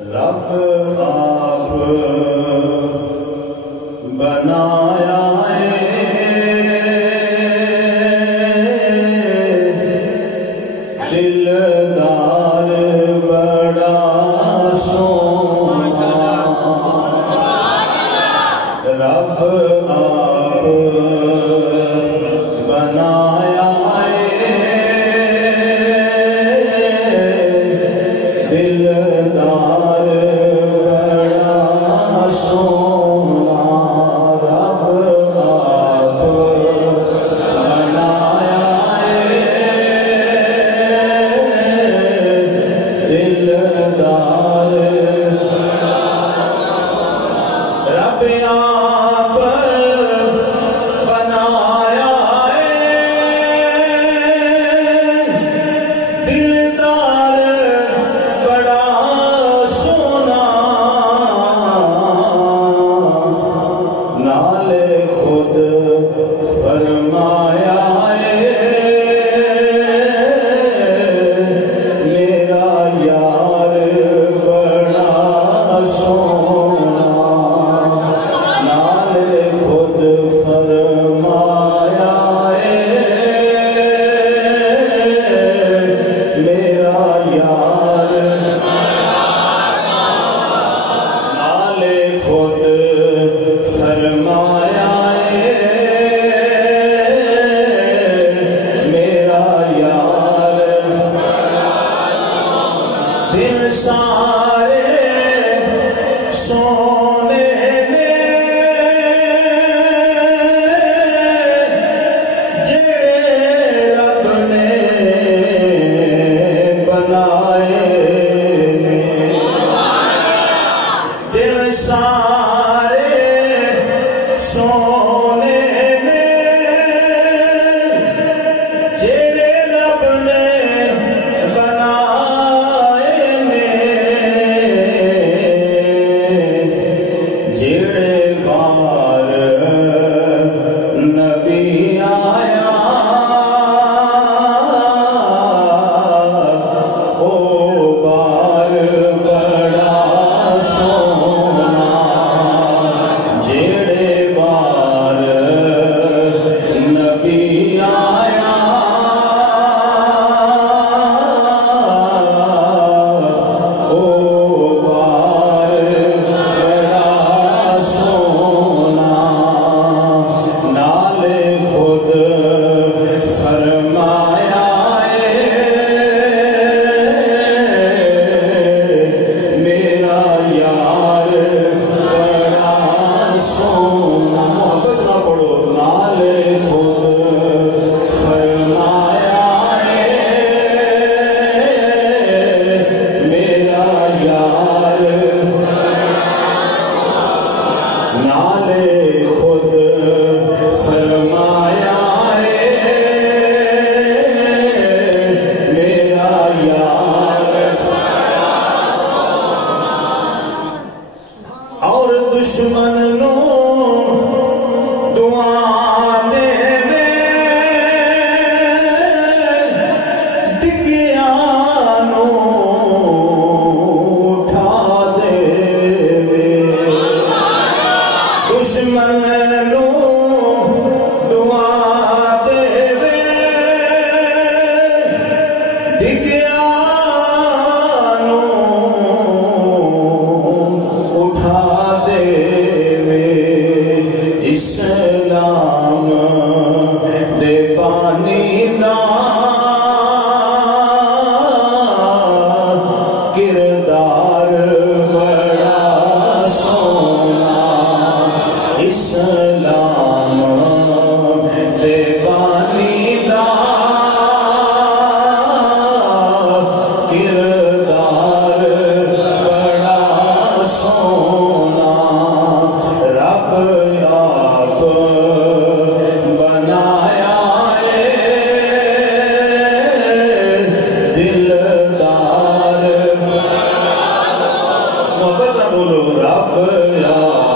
رب آپ بنایا دلدار بڑا سونا رب آپ بنایا دلدار بڑا سونا رب آپ بنایا دلدار رب آپ بنایا دلدار بڑا سونا نالے خود فرمایا میرا یار بڑا سونا نالے خود فرمایا میرا یار نالے خود فرمایا میرا یار دن سارے سونے نے جڑے رب نے بنائے دل سارے سونے نے جڑے رب نے بنائے جڑے بار نبی آیا او بار بڑا سونا جڑے بار نبی آیا او بار بڑا سونا نالے خود فرمایا میرا یار بڑا سونا محبت نہ پڑھو نالے خود فرمایا میرا یار نالے خود فرمایا میرا یار اور دشمن نو دعا دے ڈگیا نو اٹھا دے دشمن نو دعا دے ڈگیا نو اٹھا دے اسلام دے پانی دا کردار بڑا سونا اسلام دے پانی دا کردار بڑا سونا رب آپ بنایا دلدار محبت نہ بولو رب آپ